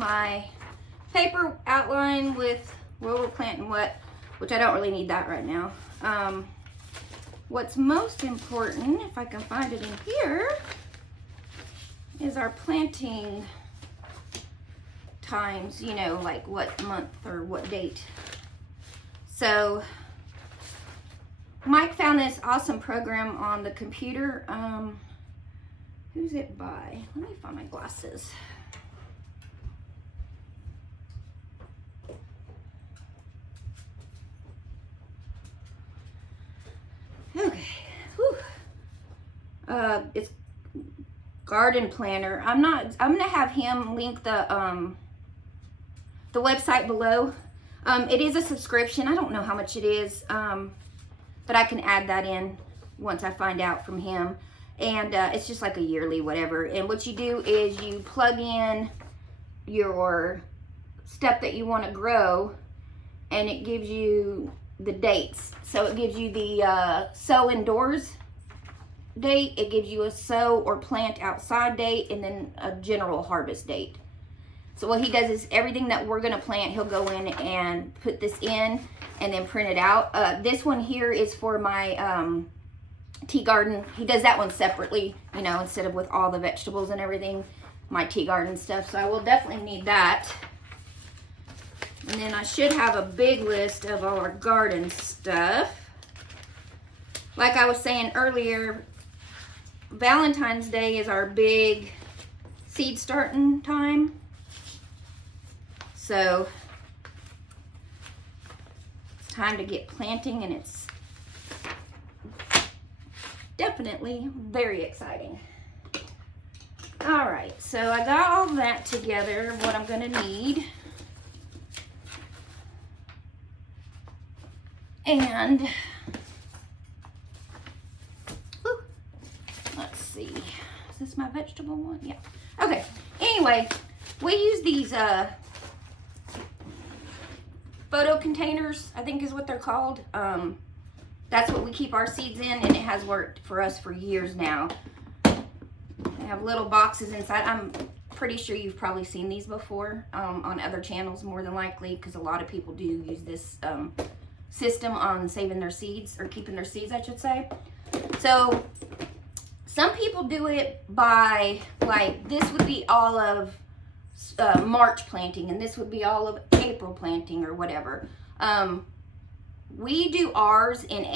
my paper outline with where we're planting what, which I don't really need that right now. What's most important, if I can find it in here, is our planting times, you know, like what month or what date. So Mike found this awesome program on the computer. Who's it by? Let me find my glasses. Okay. Whew. It's Garden Planner. I'm gonna have him link the website below. It is a subscription. I don't know how much it is, but I can add that in once I find out from him. And it's just like a yearly whatever. And what you do is you plug in your stuff that you want to grow, and it gives you the dates. So it gives you the sow indoors date, it gives you a sow or plant outside date, and then a general harvest date. So what he does is everything that we're going to plant, he'll go in and put this in and then print it out. This one here is for my tea garden. He does that one separately, you know, instead of with all the vegetables and everything, my tea garden stuff. So I will definitely need that. And then I should have a big list of all our garden stuff. Like I was saying earlier, Valentine's Day is our big seed starting time. So it's time to get planting, and it's definitely very exciting. All right, so I got all that together, what I'm gonna need. And whew, let's see, is this my vegetable one? Yeah. Okay, anyway, we use these photo containers, I think is what they're called. That's what we keep our seeds in, and it has worked for us for years now. They have little boxes inside. I'm pretty sure you've probably seen these before on other channels, more than likely, because a lot of people do use this system on saving their seeds, or keeping their seeds, I should say. So some people do it by, like, this would be all of March planting, and this would be all of April planting, or whatever. We do ours in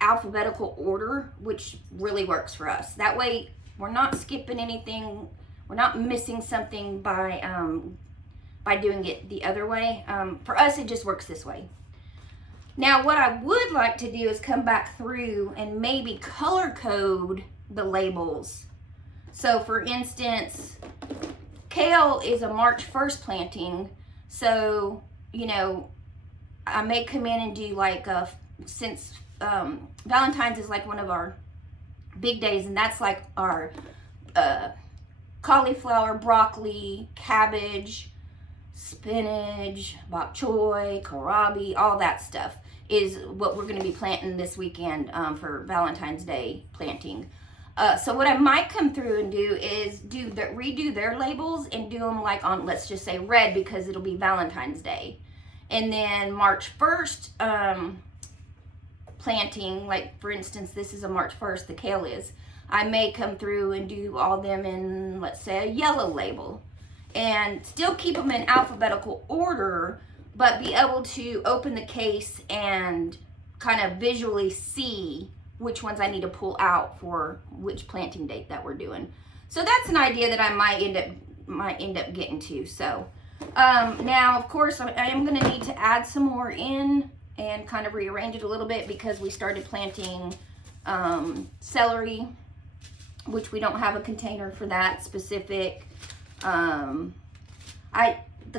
alphabetical order, which really works for us. That way we're not skipping anything, we're not missing something by doing it the other way. For us, it just works this way. Now, what I would like to do is come back through and maybe color code the labels. So for instance, kale is a March 1st planting. So, you know, I may come in and do like since Valentine's is like one of our big days, and that's like our cauliflower, broccoli, cabbage, spinach, bok choy, kohlrabi, all that stuff is what we're going to be planting this weekend for Valentine's Day planting. So what I might come through and do is redo their labels and do them like on, let's just say red, because it'll be Valentine's Day. And then March 1st planting, like for instance, this is a March 1st, the kale is. I may come through and do all them in, let's say, a yellow label. And still keep them in alphabetical order, but be able to open the case and kind of visually see which ones I need to pull out for which planting date that we're doing. So that's an idea that I might end up getting to. So now, of course, I am going to need to add some more in and kind of rearrange it a little bit, because we started planting celery, which we don't have a container for that specific. The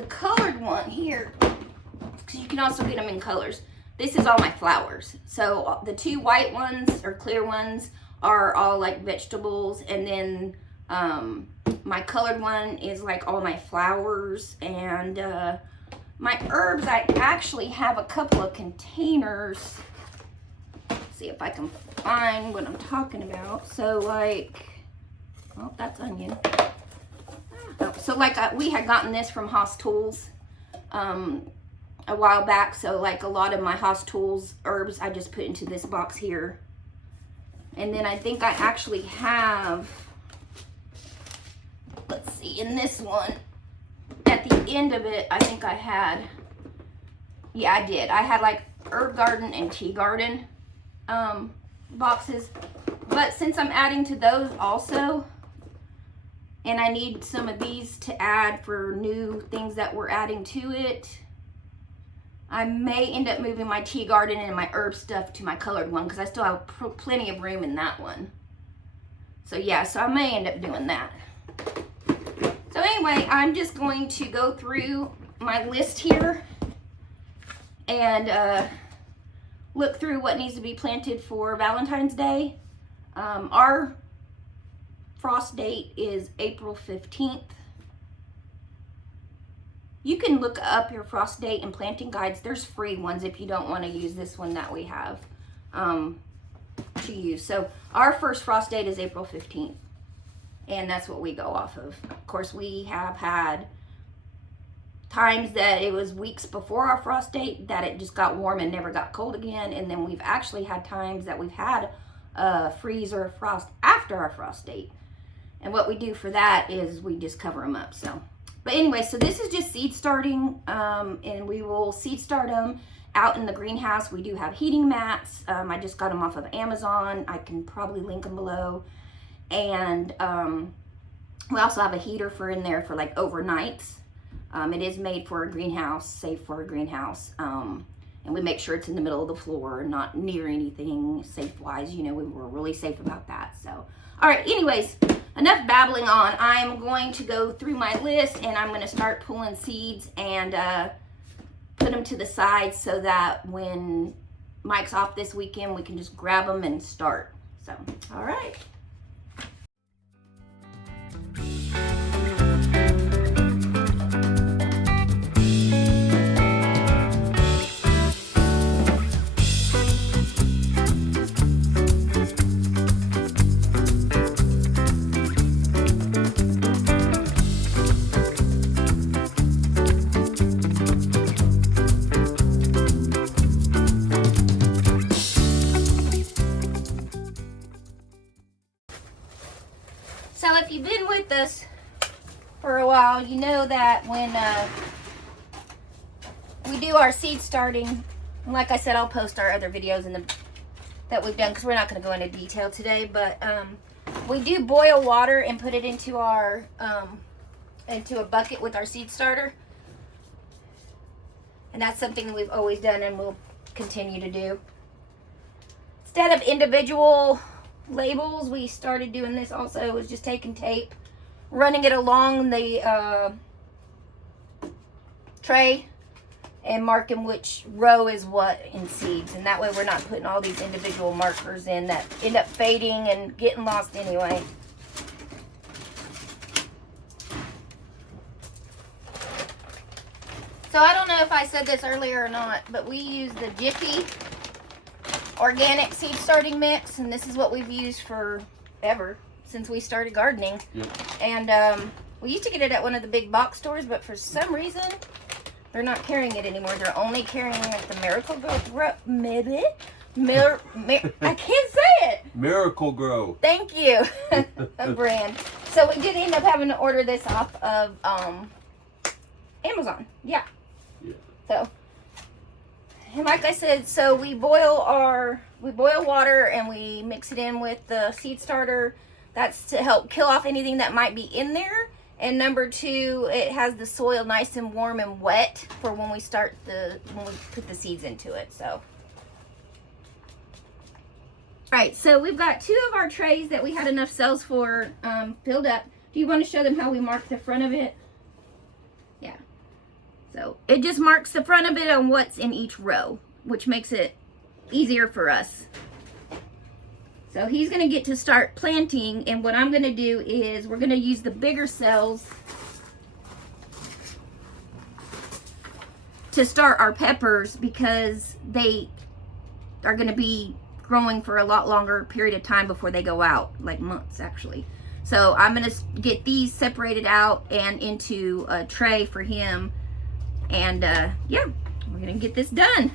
colored one here, because you can also get them in colors. This is all my flowers. So the two white ones or clear ones are all like vegetables, and then my colored one is like all my flowers. And my herbs, I actually have a couple of containers. Let's see if I can find what I'm talking about. So like, oh, that's onion. So like we had gotten this from Haas Tools a while back. So like a lot of my Haas Tools herbs, I just put into this box here. And then I think I actually have, let's see, in this one, at the end of it, I think I had, yeah, I did. I had like herb garden and tea garden boxes. But since I'm adding to those also, and I need some of these to add for new things that we're adding to it, I may end up moving my tea garden and my herb stuff to my colored one because I still have plenty of room in that one. So yeah, so I may end up doing that. So anyway, I'm just going to go through my list here and look through what needs to be planted for Valentine's Day. Our frost date is April 15th. You can look up your frost date and planting guides. There's free ones if you don't want to use this one that we have to use. So our first frost date is April 15th. And that's what we go off of. Of course, we have had times that it was weeks before our frost date that it just got warm and never got cold again. And then we've actually had times that we've had a freeze or a frost after our frost date. And what we do for that is we just cover them up. So, but anyway, so this is just seed starting, and we will seed start them out in the greenhouse. We do have heating mats. I just got them off of Amazon. I can probably link them below. And we also have a heater for in there for like overnights. It is made for a greenhouse, safe for a greenhouse. And we make sure it's in the middle of the floor, not near anything safe-wise. You know, we're really safe about that. So, all right, anyways, enough babbling on. I'm going to go through my list and I'm going to start pulling seeds and put them to the side so that when Mike's off this weekend, we can just grab them and start. So, all right. So if you've been with us for a while, you know that when we do our seed starting, like I said, I'll post our other videos that we've done because we're not going to go into detail today, but we do boil water and put it into our into a bucket with our seed starter. And that's something that we've always done and we'll continue to do. Instead of individual labels, we started doing this also. It was just taking tape, running it along the tray and marking which row is what in seeds, and that way we're not putting all these individual markers in that end up fading and getting lost anyway. So I don't know if I said this earlier or not, but we use the Jiffy organic seed starting mix, and this is what we've used forever since we started gardening. Yep. And we used to get it at one of the big box stores, but for some reason they're not carrying it anymore. They're only carrying it at the Miracle Grow. I can't say it. Miracle Grow. Thank you. A brand. So we did end up having to order this off of Amazon. Yeah. So. And like I said, so we boil water and we mix it in with the seed starter. That's to help kill off anything that might be in there. And number two, it has the soil nice and warm and wet for when we put the seeds into it. So, all right, so we've got two of our trays that we had enough cells for filled up. Do you want to show them how we mark the front of it? Yeah. So it just marks the front of it on what's in each row, which makes it easier for us. So he's going to get to start planting, and what I'm going to do is we're going to use the bigger cells to start our peppers because they are going to be growing for a lot longer period of time before they go out, like months actually. So I'm gonna get these separated out and into a tray for him. And yeah, we're gonna get this done.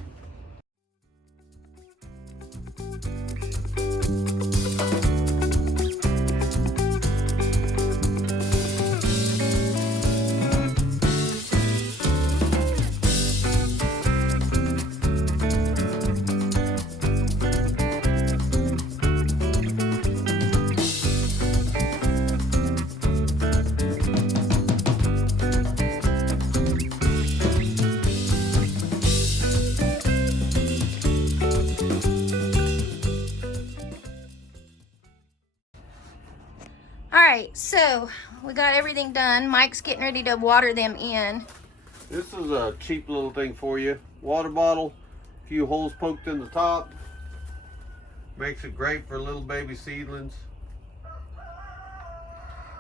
All right, so we got everything done. Mike's getting ready to water them in. This is a cheap little thing for you. Water bottle, a few holes poked in the top. Makes it great for little baby seedlings.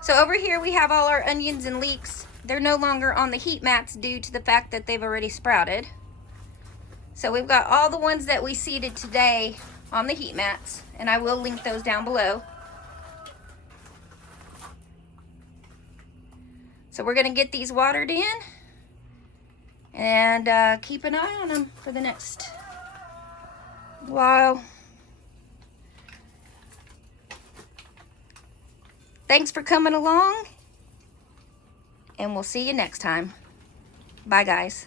So over here we have all our onions and leeks. They're no longer on the heat mats due to the fact that they've already sprouted. So we've got all the ones that we seeded today on the heat mats, and I will link those down below. So we're gonna get these watered in and keep an eye on them for the next while. Thanks for coming along, and we'll see you next time. Bye, guys.